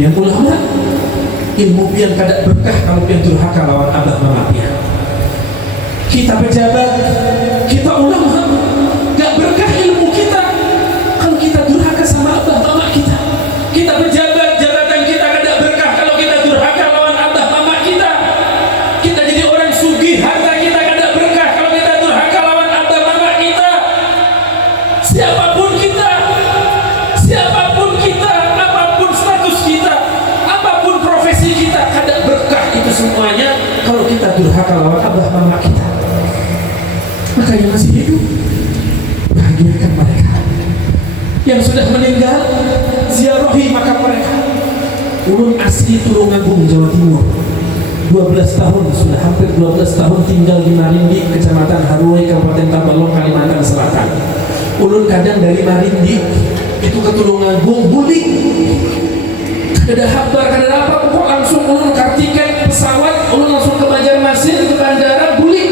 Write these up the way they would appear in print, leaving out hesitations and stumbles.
Pian ulama ilmu pian kada berkah kalau pian durhaka lawan abah mama pian. Kita pejabat, kita ulama, gak berkah ilmu kita kalau kita durhaka sama abah mama kita. Kita pejabat, jabatan kita kada berkah kalau kita durhaka lawan abah mama kita. Kita jadi orang sugih, harta kita kada berkah kalau kita durhaka lawan abah mama kita. Siapapun kita, apapun status kita, apapun profesi kita, kada berkah itu semuanya kalau kita durhaka lawan abah mama kita. Maka yang masih hidup, bahagiakan mereka. Yang sudah meninggal, ziarahi makam mereka. Ulun asli Tulungagung, Jawa Timur. 12 tahun, sudah hampir 12 tahun tinggal di Marindi, Kecamatan Haruai, Kabupaten Tabalong, Kalimantan Selatan. Ulun kadang dari Marindi itu ke Tulungagung, bulik. Kada kabar, kada apa, pokok langsung ulun nukar tiket pesawat, ulun langsung ke Banjarmasin, ke bandara, bulik.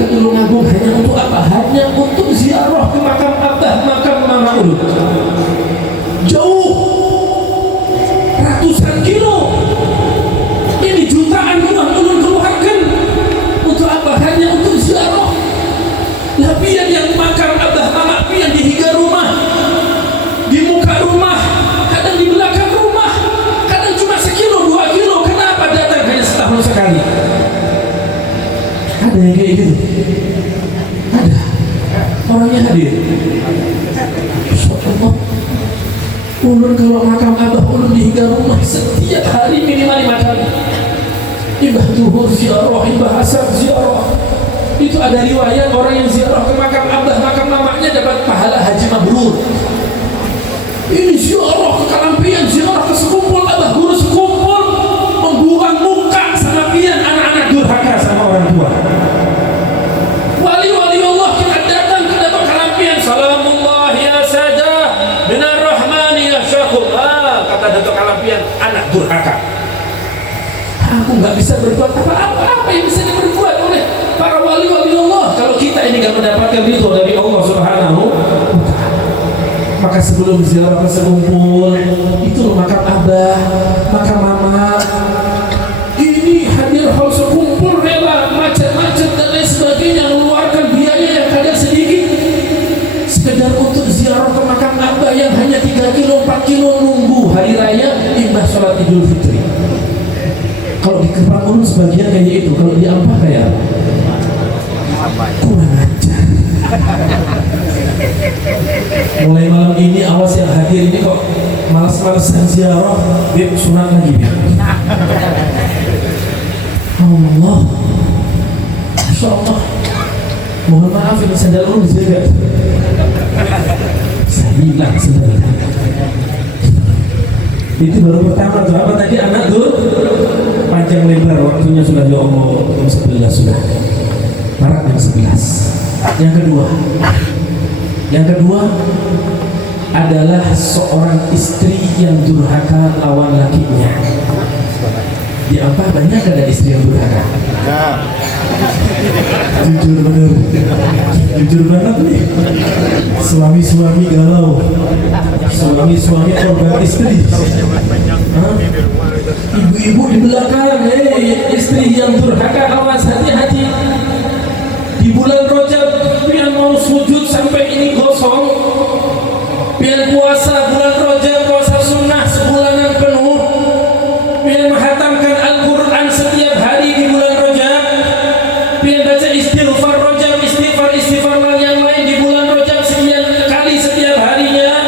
Tulungagung hanya untuk apa? Hanya untuk ziarah ke makam abah, makam mama ulun. Jauh, ratusan kilo. Ini jutaan uang ulun keluarkan untuk apa? Hanya untuk ziarah. Lah pian yang makam abah mama pian di higa rumah, di muka rumah, kadang di belakang rumah, kadang cuma sekilo, 2 kilo. Kenapa datang hanya setahun sekali? Ada yang kayak gitu? Ada. Orangnya hadir. Allah. Ulun kalau makam abah ulun di hingga rumah setiap hari minimal 5 kali. Ibah zuhur ziarah, ibah asar ziarah. Itu ada riwayat orang yang ziarah ke makam abah, makam mamanya dapat pahala haji mabrur. Ini ziarah ke Kalampian, ziarah ke sekumpul abah guru sekumpul, membuang muka sama pian anak-anak durhaka sama orang tua. Wali-wali Allah kita datang ke dapat Kalampian, salamullah ya sadah minar rahmani ya syakur. Kata Datuk Kalampian, anak durhaka. Aku nggak bisa berbuat apa-apa yang bisa diperbuat oleh para wali-wali Allah kalau kita ini nggak mendapatkan ridho dari Allah Subhanahu wa Ta'ala. Maka sebelum ziarah ke sekumpul itu makam abah, makam mama, ini hadir hal sekumpul rela macam-macam dan lain sebagainya, mengeluarkan biaya yang kadang sedikit sekedar untuk ziarah ke makam abah yang hanya 3 kilo 4 kilo, nunggu hari raya imbah sholat Idul Fitri. Kalau di Kepang ulun sebagian kayak itu, kalau di Ampah kayak kurang ajar. Mulai malam ini awas yang hadir ini kok malas-malasan ziarah, beb sunat lagi beb. Allah, Masya Allah. Mohon maaf ini sandal ulun dijaga. Saya hilang sandal. Itu baru pertama tuh, apa tadi anak tuh panjang lebar, waktunya sudah ya Allah, jam 11 sudah barat jam 11. Yang kedua adalah seorang istri yang durhaka lawan lakinya. Di apa banyak ada istri yang durhaka? Jujur banget nih, suami-suami galau, suami-suami korban istri. Ibu-ibu di belakang, istri yang durhaka, awas, hati-hati. Di bulan Rajab pian mau sujud sampai ini gosong, pian puasa bulan Rajab, puasa sunnah sebulanan penuh, pian menghatamkan Al-Quran setiap hari di bulan Rajab, pian baca istighfar Rajab, istighfar yang lain di bulan Rajab sekian kali setiap harinya.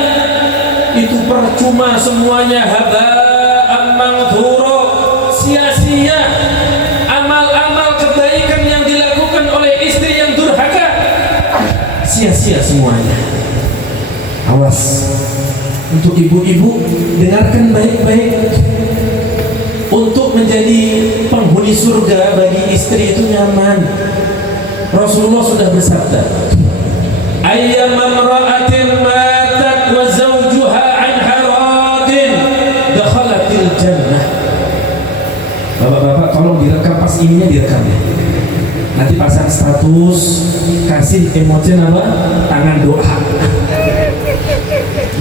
Itu percuma semuanya, haba'an manthura, sia-sia amal-amal kebaikan yang dilakukan oleh istri yang durhaka, sia-sia semuanya. Awas untuk ibu-ibu, dengarkan baik-baik. Untuk menjadi penghuni surga bagi istri itu nyaman. Rasulullah sudah bersabda, ayyama imra'atin matat wa zawjuha anha radin dakhalatil jannah. Bapak-bapak tolong direkam, pas ininya direkam ya. Nanti pasang status, kasih emoji apa? Tangan doa.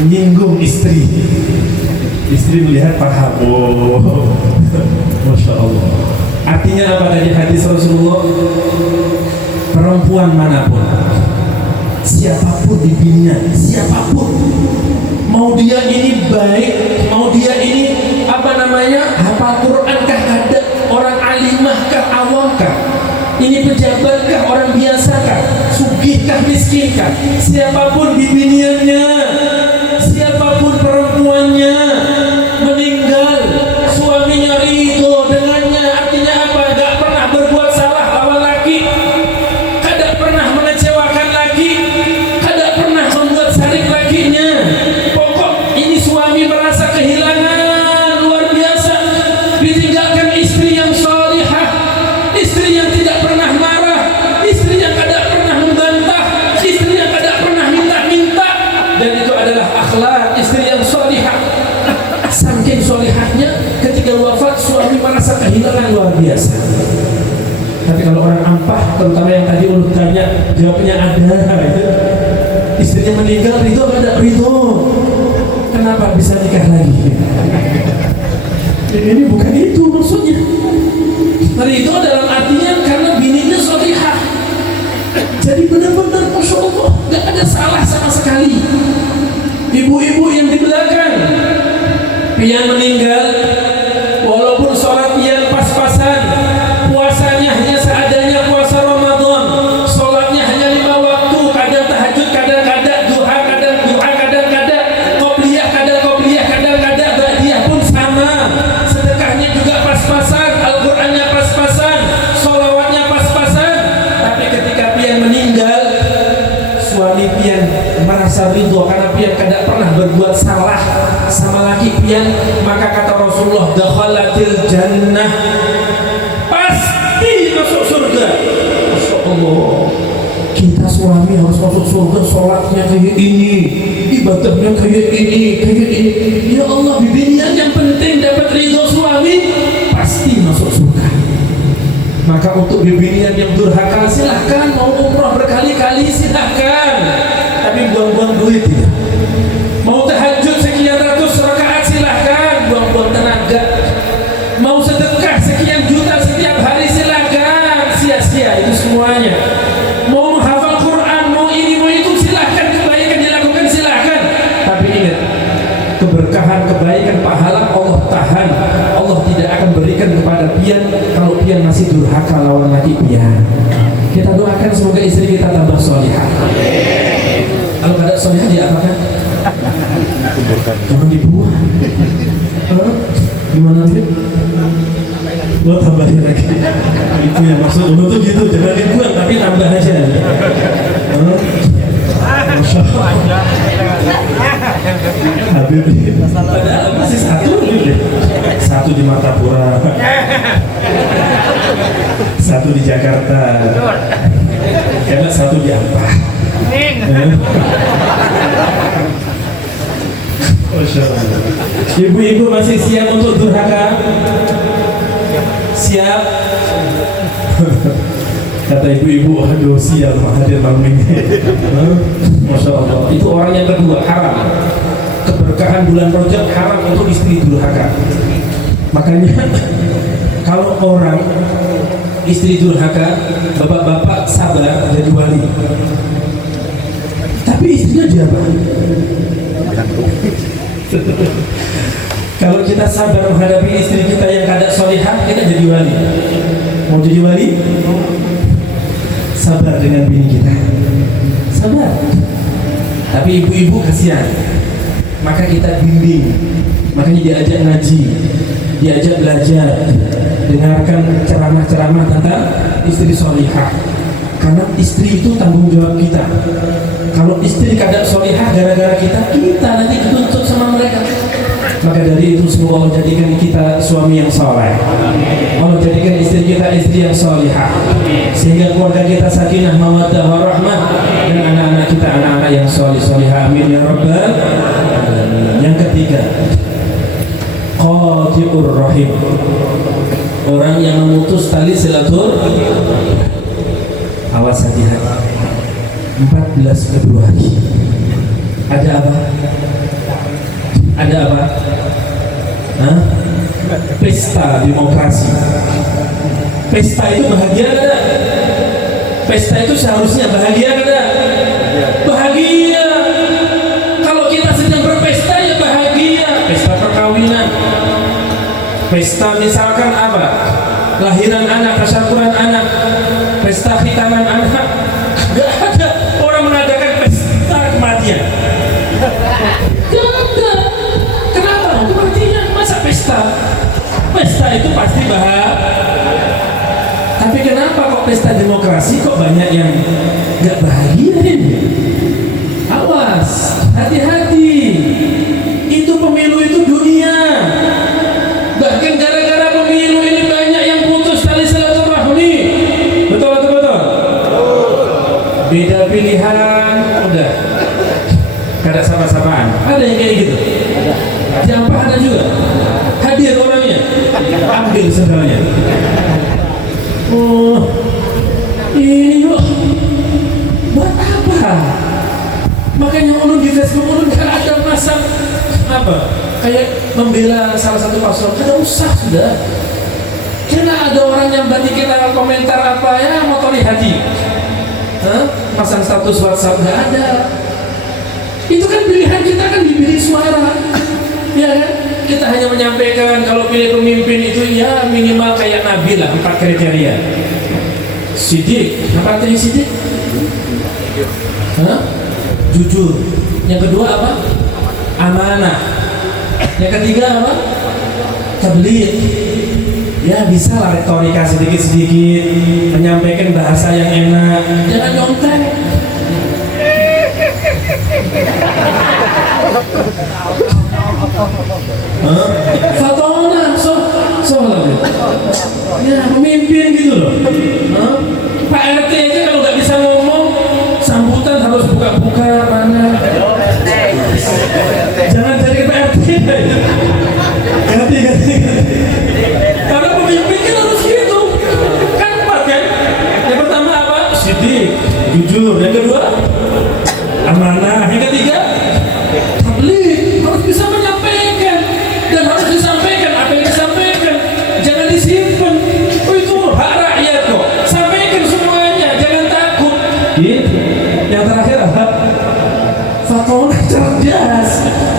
Nyinggung istri. Istri melihat paham. Oh, Masya Allah. Artinya apa tadi hadis Rasulullah? Perempuan manapun, siapapun di bininya, siapapun, mau dia ini baik, mau dia ini hafal Quran kah, ada orang alimah kah, awam kah, ini pejabat kah, orang biasa kah, sugih kah, miskin kah, siapapun bibiniannya, siapapun perempuannya, meninggal suaminya ridho dengannya, artinya apa? Gak pernah berbuat salah lawan laki, kada pernah mengecewakan laki, kada pernah membuat saling lakinya. Pokok ini suami merasa kehilangan luar biasa, ditinggalkan istri yang salihah, istri yang tidak pernah marah, istri yang kada pernah membantah, istri yang kada pernah minta-minta, dan itu adalah akhlak istri yang salihah. Saking salihahnya, ketika wafat suami merasa kehilangan luar biasa. Tapi kalau orang ampah, terutama yang tadi ulun tanya, jawabnya ada. Istrinya meninggal, ridho ada ridho. Kenapa bisa nikah lagi? Ini bukan itu maksudnya. Ridho dalam artinya karena bininya salihah. Jadi benar-benar Masya Allah, gak ada salah sama sekali. Ibu-ibu yang di belakang, pian meninggal, walaupun sholat pian pas-pasan, puasanya hanya seadanya puasa Ramadan, sholatnya hanya 5 waktu, kadang tahajud, kadang-kadang duha, kadang-kadang qobliyah, kadang-kadang ba'diyah pun sama, sedekahnya juga pas-pasan, Al-Qur'annya pas-pasan, sholawatnya pas-pasan. Tapi ketika pian meninggal, suami pian merasa ridho karena pian kada pernah berbuat salah sama laki pian, maka kata Rasulullah, dakhalatil jannah, pasti masuk surga. Masya Allah, kita suami harus masuk surga, sholatnya kayak ini, ibadahnya kayak ini. Ya Allah, bibinian yang penting dapat ridho suami, pasti masuk surga. Maka untuk bibinian yang durhaka, silahkan mau umrah berkali-kali, silahkan, tapi buang-buang duit tidak. Mau tahajud sekian ratus rakaat, silahkan, buang-buang tenaga. Mau sedekah sekian juta setiap hari, silahkan, sia-sia itu semuanya. Mau menghafal Quran, mau ini, mau itu, silahkan, kebaikan dilakukan, silahkan. Tapi ingat, keberkahan, kebaikan, pahala Allah tahan. Allah tidak akan berikan kepada pian kalau pian masih durhaka lawan laki pian. Kita doakan semoga istri kita tambah solihah. Kalau tidak solihah diapakan? Jangan dibuang. Gimana sih? Lo tambahin lagi. Itu yang maksud lo tuh gitu, jangan dibuang tapi tambah aja. Masya Allah. Habib, padahal masih satu di Martapura, satu di Jakarta, karena satu di Ampah. Ibu-ibu masih siap untuk durhaka? Siap? Kata ibu-ibu, aduh siap hadir malam ini. Masya Allah, itu orang yang kedua, haram. Keberkahan bulan Rajab haram untuk istri durhaka. Makanya kalau orang istri durhaka, bapak-bapak sabar jadi wali. Tapi istrinya diapa? Kalau kita sabar menghadapi istri kita yang kada solihah, kita jadi wali. Mau jadi wali? Sabar dengan bini kita. Sabar. Tapi ibu-ibu kasihan, maka kita bimbing. Makanya diajak ngaji, diajak belajar, dengarkan ceramah-ceramah tentang istri solihah. Karena istri itu tanggung jawab kita. Kalau istri kada solihah gara-gara kita nanti dituntut sama mereka. Maka dari itu semoga Allah jadikan kita suami yang soleh. Allah jadikan istri kita istri yang solihah, sehingga keluarga kita sakinah, mawaddah, warahmah, dan anak-anak kita anak-anak yang solihah. Amin ya rabbal alamin. Yang ketiga, qati'ur rahim, orang yang memutus tali silaturahim. Awas hati-hati. 14 Februari ada apa? Hah? Pesta demokrasi. Pesta itu bahagia kan? Pesta itu seharusnya bahagia kan? Bahagia. Kalau kita sedang berpesta ya bahagia. Pesta perkawinan, pesta misalkan apa? Lahiran anak, tasyakuran anak, pesta khitanan anak. Gak ada orang mengadakan pesta kematian. Gak ada. Kenapa? Kematian. Masa pesta? Pesta itu pasti bahagia. Tapi kenapa kok pesta demokrasi kok banyak yang gak bahagia ini? Awas, hati-hati. Itu pemilu itu dunia. Bahkan gara-gara pemilu ini banyak yang putus tali silaturahmi. Betul atau betul? Beda pilihan, udah kada sama-samaan. Ada yang kayak gitu? Siapa ada juga? Hadir orangnya, ambil segalanya. Oh, ini loh, buat apa? Makanya ulun di Facebook ulun kan ada pasang apa? Kayak membela salah satu paslon, kada usah sudah. Karena ada orang yang berarti kita komentar apa ya, motori hati. Hah? Pasang status WhatsApp nggak ada. Itu kan pilihan kita kan diberi suara, ya kan? Kita hanya menyampaikan kalau pilih pemimpin itu ya minimal kayak Nabi lah, 4 kriteria. Sidik, apa artinya sidik? Hah? Jujur. Yang kedua apa? Amanah. Yang ketiga apa? Tabligh. Ya bisa lah retorika sedikit-sedikit, menyampaikan bahasa yang enak, jangan nyontek. Fatona, ya pemimpin gitu loh. Pak RT aja kalau nggak bisa ngomong, sambutan harus buka-buka mana. Jangan cari Pak RT. Ganti. Karena pemimpin kan harus gitu. Kan 4 kan? Yang pertama apa? Sidik, jujur. Yang kedua, amanah. Yang ketiga, tabligh, harus bisa menyampaikan dan harus disampaikan apa yang disampaikan, jangan disimpan. Oh itu hak rakyat kok, sampaikan semuanya, jangan takut. Gitu. Yang terakhir apa? Fatwa cerdas,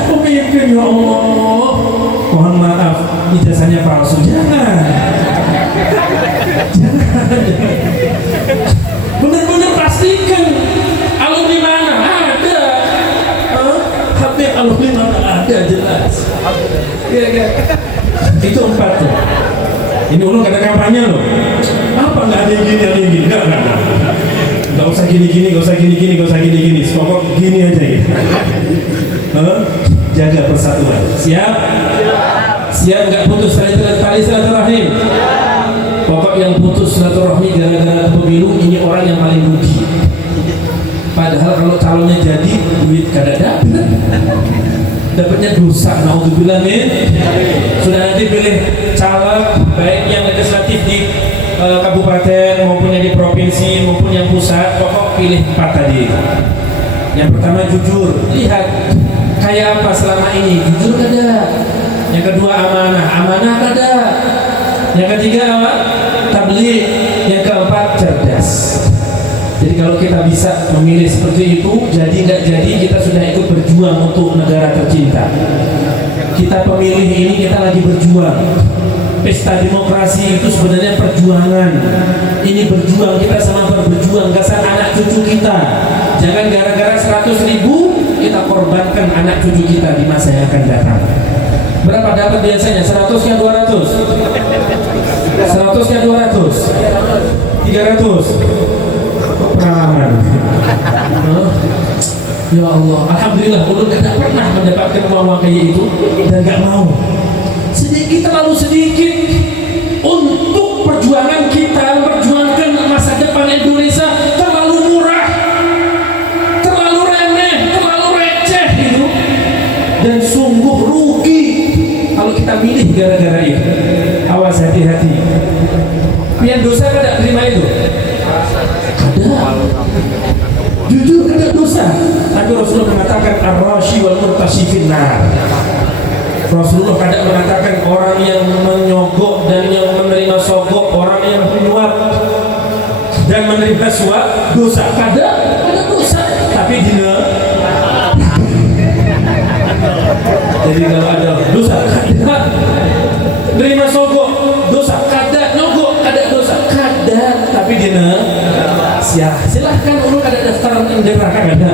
pemimpin. Ya Allah, mohon maaf, ijazahnya palsu. Jangan. Benar-benar pastikan alumni mana ada. Alumni mana ada jelas. Iya. Itu 4 tuh. Ini ulun kata kampanye loh. Apa nggak ada yang gini, ada yang gini? Nggak usah gini-gini, nggak usah gini-gini. Pokok gini aja ya. Jaga persatuan. Siap? Siap nggak putus tali silaturahim? Pokok yang putus silaturahmi gara-gara pemilu ini orang yang paling rugi. Padahal kalau calonnya jadi duit kada dapat, dapatnya dosa. Naudzubillah min. Sudah nanti pilih caleg baik yang legislatif di kabupaten maupun yang di provinsi maupun yang pusat, pokok pilih 4 tadi. Yang pertama jujur, lihat kayak apa selama ini, jujur kada. Yang kedua amanah kada. Yang ketiga apa? Tabligh. Yang keempat cerdas. Jadi kalau kita bisa memilih seperti itu, jadi nggak jadi kita sudah ikut berjuang untuk negara tercinta. Kita pemilih ini kita lagi berjuang. Pesta demokrasi itu sebenarnya perjuangan. Ini berjuang, kita sama berjuang kesan anak cucu kita. Jangan gara-gara 100.000 kita korbankan anak cucu kita di masa yang akan datang. Berapa dapat biasanya? 100-nya 200? 100-nya 200? 300? Pengalaman. Ya Allah, alhamdulillah ulun tidak pernah mendapatkan uang kayak itu dan gak mau. Sedikit terlalu sedikit untuk perjuangan kita, memperjuangkan masa depan Indonesia terlalu murah, terlalu remeh, terlalu receh itu, dan sungguh rugi kalau kita milih gara-gara itu. Awas, hati-hati. Pian dosa kada terima itu. Ada. Jujur kada dosa. Tapi Rasulullah mengatakan ar-rashi wal murtashi finnar. Rasulullah kadang mengatakan orang yang menyogok dan yang menerima sogok, orang yang menyuap dan menerima suap dosa. Ada dosa, tapi dina. Jadi kalau ada dosa, kada menerima sogok dosa, kada nyogok ada dosa, kada, tapi dina. Silahkan urut ada daftar neraka kada.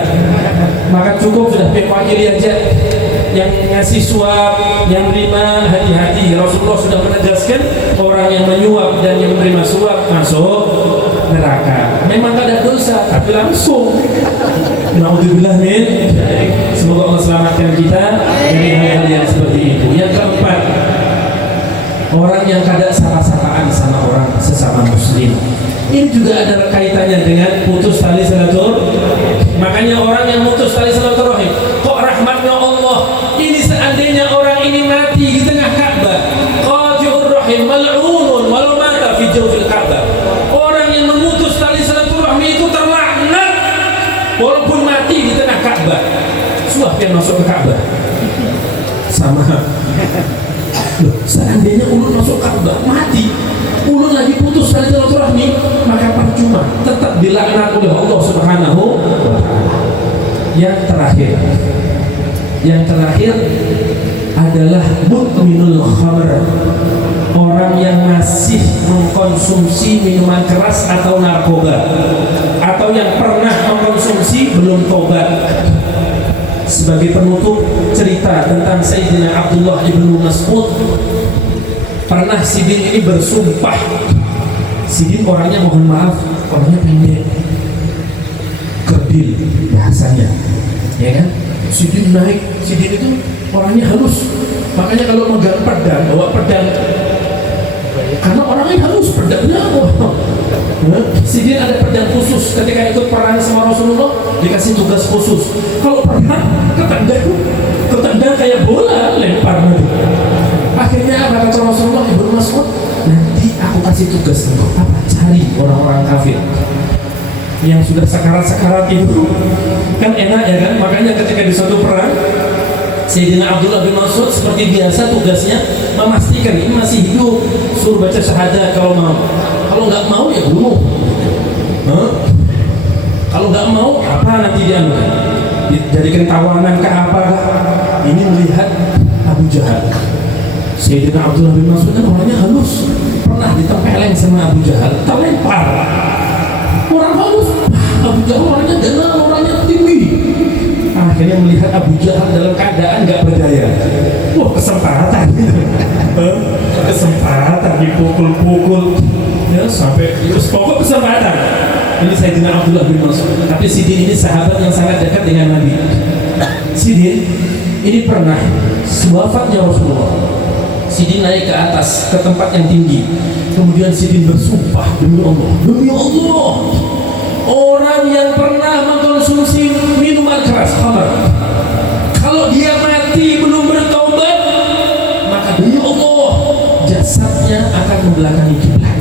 Maka cukup sudah wakili aja yang ngasih suap, yang menerima, hati-hati. Rasulullah sudah menegaskan orang yang menyuap dan yang menerima suap masuk neraka. Memang ada dosa, tapi langsung. Naudzubillah min. Semoga Allah selamatkan kita dari hal-hal yang seperti itu. Yang keempat, orang yang kada salah-salahan sama orang sesama muslim. Ini juga ada kaitannya dengan putus tali silaturahim. Makanya orang yang putus tali silaturahim, kok rahmatnya Allah ini seandainya orang ini mati di tengah Ka'bah, qati'ur rahim mal'unun walau mata fi jawfil Ka'bah. Orang yang memutus tali silaturahmi itu terlaknat walaupun mati di tengah Ka'bah. Suah yang masuk ke Ka'bah sama. Loh, seandainya ulun masuk Ka'bah mati, ulun lagi putus tali silaturahmi, maka percuma, tetap dilaknat oleh Allah Subhanahu wa ta'ala. Yang terakhir adalah mudminul khamr, orang yang masih mengkonsumsi minuman keras atau narkoba, atau yang pernah mengkonsumsi belum tobat. Sebagai penutup cerita tentang Sayyidina Abdullah ibnu Mas'ud, pernah Sidin ini bersumpah. Sidin orangnya, mohon maaf, orangnya pendek, kerdil bahasanya, ya kan? Sidin naik, Sidin itu orangnya halus. Makanya kalau megang pedang, bawa pedang, karena orangnya halus, pedangnya Sidin ada pedang khusus. Ketika ikut perang sama Rasulullah dikasih tugas khusus. Kalau perang ketendang kayak bola, lempar nanti. Akhirnya apa kata Rasulullah ibnu Mas'ud? Nanti aku kasih tugas untuk apa? Cari orang-orang kafir yang sudah sekarat-sekarat itu, kan enak ya kan? Makanya ketika di suatu perang, Sayyidina Abdullah bin Mas'ud seperti biasa tugasnya memastikan ini masih hidup, suruh baca syahadat kalau mau. Kalau nggak mau ya bunuh. Kalau nggak mau apa nanti dianukan? Dijadikan tawanan ke apa? Ini melihat Abu Jahal. Sayyidina Abdullah bin Mas'ud kan orangnya halus, pernah ditempeleng sama Abu Jahal, terlempar. Orang halus, Abu Jahal orangnya dengar, orangnya tinggi. Akhirnya melihat Abu Jahal dalam keadaan nggak berdaya. Wah, kesempatan, kesempatan dipukul-pukul, ya sampai itu pokok kesempatan. Ini Sayyidina Abdullah bin Mas'ud. Tapi Sidin ini sahabat yang sangat dekat dengan Nabi. Sidin ini pernah sewafatnya Rasulullah, Sidin naik ke atas, ke tempat yang tinggi. Kemudian Sidin bersumpah, demi Allah, orang yang pernah mengkonsumsi minuman keras, khamar, kalau dia mati belum bertobat, maka demi Allah jasadnya akan membelakangi kiblat.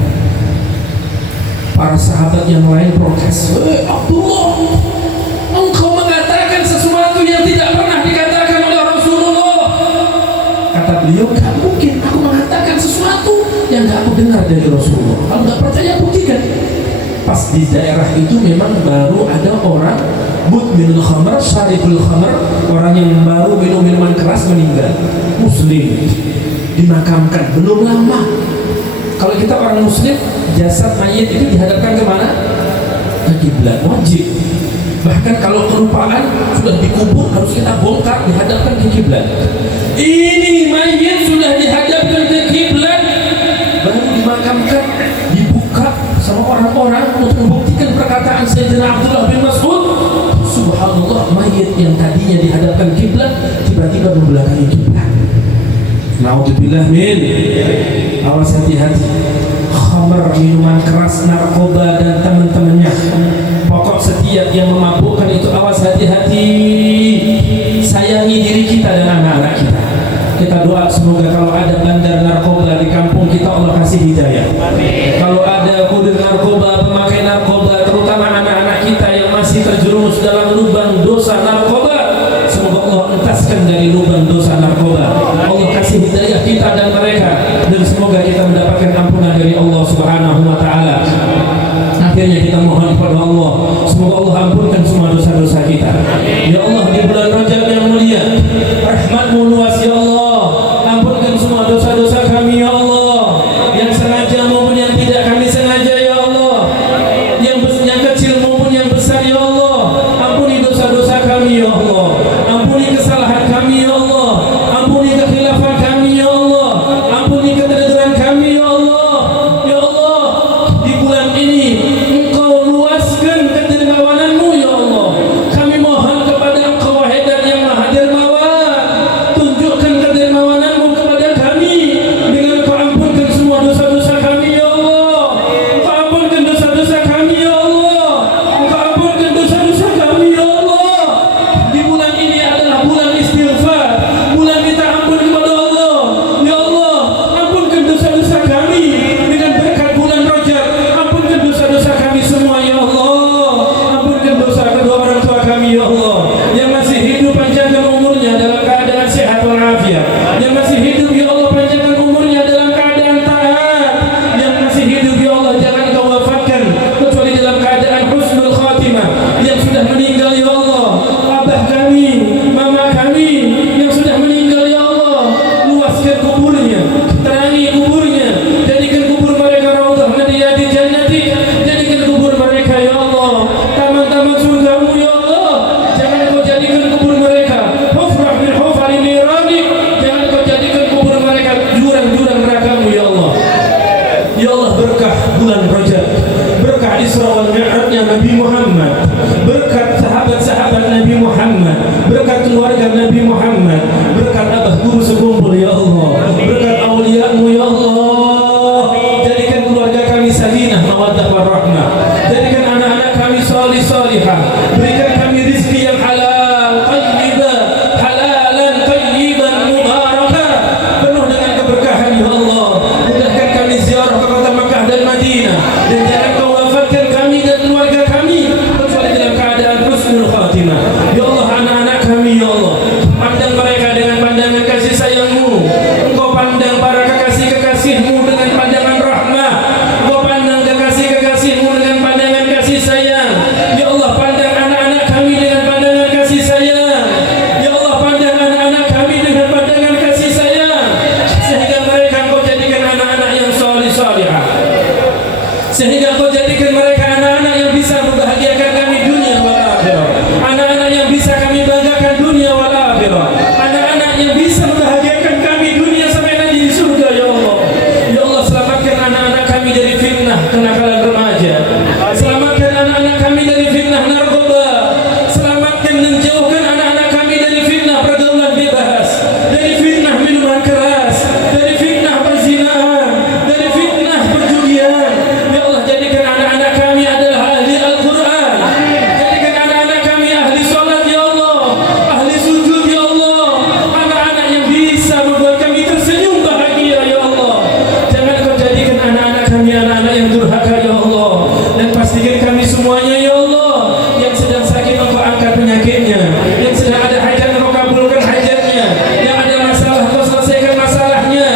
Para sahabat yang lain protes, Abdullah, engkau mengatakan sesuatu yang tidak pernah dikatakan oleh Rasulullah. Kata beliau, gak mungkin aku mengatakan sesuatu yang gak aku dengar dari Rasulullah. Kalau gak percaya buktikan. Pas di daerah itu memang baru ada orang mudminul khamr, syaribul khamr, orang yang baru minum minuman keras meninggal, muslim, dimakamkan belum lama. Kalau kita orang muslim, jasad mayit itu dihadapkan kemana? Ke kiblat, wajib. Bahkan kalau kelupaan sudah dikubur harus kita bongkar, dihadapkan ke kiblat. Ini mayit sudah dihadapkan ke kiblat, baru dimakamkan, dibuka sama orang-orang untuk membuktikan perkataan Sayyidina Abdullah bin Mas'ud. Subhanallah, mayit yang tadinya dihadapkan kiblat tiba-tiba membelakangi kiblat. Naudzubillah min. Awas hati-hati. Khamr, minuman keras, narkoba dan teman-temannya. Pokok setiap yang memabukkan itu awas hati-hati. Sayangi diri kita dan anak-anak kita. Kita doa semoga kalau ada bandar narkoba di kampung kita, Allah kasih hidayah. Kalau ada kudir narkoba, pemakai narkoba, terutama anak-anak kita yang masih terjerumus dalam lubang dosa narkoba, semoga Allah entaskan dari lubang dosa narkoba. Allah hidayah kita dan mereka, dan semoga kita mendapatkan ampunan dari Allah Subhanahu wa taala. Akhirnya kita mohon kepada Allah, semoga Allah ampunkan semua dosa-dosa kita. Ya Allah, di bulan Rajab yang mulia, rahmat-Mu luas ya Allah, ampunkan semua dosa-dosa kami ya Allah, yang sengaja maupun yang tidak kami sengaja ya Allah, yang kecil maupun yang besar ya Allah. Ampuni dosa-dosa kami ya Allah, ampuni kesalahan kami ya Allah, ampuni kekhilafan kami ya Allah, ampuni keteledoran kami ya Allah. Ya Allah, di bulan ini Engkau luaskan kedermawanan-Mu ya Allah. Kami mohon kepada Engkau wahai Dat yang Maha Dermawan, tunjukkan kedermawanan-Mu kepada kami dengan Engkau ampunkan semua dosa-dosa kami ya Allah. Engkau ampunkan dosa-dosa kami ya Allah, Engkau ampunkan dosa-dosa kami ya Allah. Di bulan ini adalah bulan istighfar, bulan minta ampun kepada Allah. Ya Allah, ampunkan dosa-dosa kami dengan berkat bulan Rajab. Ampunkan dosa-dosa kami semua ya Allah. Ampunkan dosa kedua orang tua kami ya Allah, yang masih hidup panjangkan umurnya dalam keadaan sehat walafiat, yang masih hidup ya Allah panjangkan umurnya dalam keadaan taat, yang masih hidup ya Allah jangan Kau wafatkan kecuali dalam keadaan husnul khatimah. Yang sudah meninggal ya Allah, abah kami, mama kami yang sudah meninggal ya Allah, luaskan kuburnya, terangi kuburnya, jadikan kubur mereka raudhah min riyadil jannati, jadikan kubur mereka ya Allah taman-taman surga-Mu ya Allah. Jangan Kau jadikan kubur mereka hufrah min hufari nirani, jangan Kau jadikan kubur mereka jurang-jurang neraka-Mu ya Allah. Ya Allah, berkah bulan Rajab, berkah Isra wal Mi'rajnya Nabi Muhammad, berkat sahabat-sahabat Nabi Muhammad, berkat keluarga Nabi Muhammad, berkat abah guru sekumpul ya Allah, berkat aulia-Mu ya Allah. Jadikan keluarga kami sakinah mawaddah warahmah, jadikan anak-anak kami salih salihah, berikan kami rizki yang halal tayyibah, halalan tayyiban mubarakah, penuh dengan keberkahan ya Allah. Mudahkan kami ziarah ke kota Makkah dan Madinah, dan jangan Kau wafatkan kami dan keluarga kami kecuali dalam keadaan husnul khatimah. Ya Allah, anak-anak kami ya Allah, pandang mereka dengan pandangan kasih sayang-Mu. Engkau pandang para kekasih-kekasih-Mu dengan pandangan rahmah. Engkau pandang kekasih-kekasih-Mu dengan pandangan kasih sayang. Ya Allah, pandang anak-anak kami dengan pandangan kasih sayang. Ya Allah, pandang anak-anak kami dengan pandangan kasih sayang, sehingga mereka Engkau jadikan anak-anak yang salih salihah, sehingga Engkau jadikan mereka anak-anak yang bisa membahagiakan kami dunia wal akhirah, anak-anak yang bisa kami banggakan dunia wal akhirah, anak-anak yang bisa membahagiakan kami dunia sampai nanti di surga ya Allah. Ya Allah, selamatkan anak-anak kami dari fitnah kenakalan remaja, selamatkan anak-anak kami dari fitnah narkoba, selamatkan dan jauhkan anak-anak kami dari fitnah pergaulan bebas, dari fitnah minuman keras, dari fitnah perzinahan, dari fitnah perjudian. Ya Allah, jadikan anak-anak kami adalah ahli Al-Quran, jadikan anak-anak kami ahli sholat ya Allah, ahli sujud ya Allah, anak-anak yang bisa membuat kami tersenyum bahagia ya Allah. Jangan Kau jadikan anak-anak kami anak-anak yang durhaka ya Allah, dan pastikan kami semuanya ya Allah, yang sedang sakit Engkau angkat penyakitnya, yang sedang ada hajat Engkau kabulkan hajatnya, yang ada masalah Engkau selesaikan masalahnya,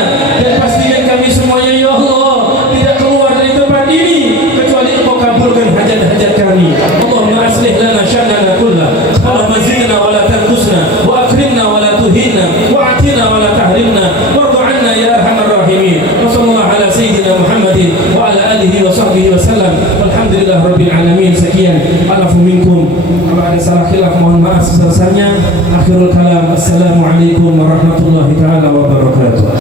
dan pastikan kami semuanya ya Allah tidak keluar dari tempat ini kecuali Engkau kabulkan hajat-hajat kami. Allahumma aslih lana sya'nana kullah, Allahumma zidna wa la tanqusna, wa akrimna wa la tuhina, wa atina wa la tahrimna, warḍa 'anna ya arhamar rahimin. Wa sallallahu ala sayyidina Muhammadin wa ala alihi wa sahbihi wa sallam. Walhamdulillah rabbil alamin. Sekian, alafu minkum. Kalau ada salah khilaf mohon maaf sebesar-besarnya. Akhirul kalam, assalamualaikum warahmatullahi taala wabarakatuh.